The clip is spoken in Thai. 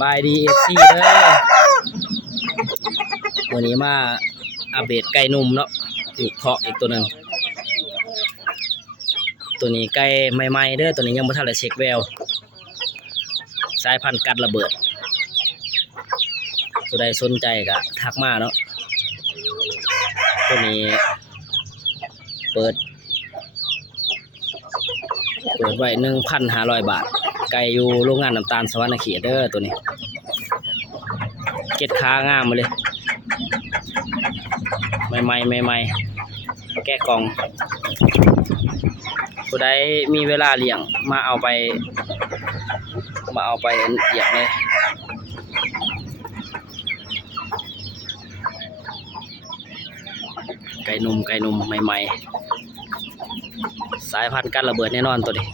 บายดีFCเด้อวันนี้มาอัปเดตไก่นุ่มเนาะถูกเพาะอีกตัวหนึ่งตัวนี้ไก่ใหม่ๆเด้อตัวนี้ยังไม่ทันได้เช็คแววสายพันธุ์กัดระเบิดผู้ใดสนใจก็ทักมาเนาะตัวนี้เปิดไว้ 1,500 บาทไก่อยู่โรงงานน้ำตาลสวรรณเขตเด้อตัวนี้เก็ดค้างามมาเลยใหม่แกะกล่องผู้ใดมีเวลาเลี้ยงมาเอาไปเลี้ยงเลยไก่นุ่มใหม่ๆสายพันธุ์กัดระเบิดแน่นอนตัวนี้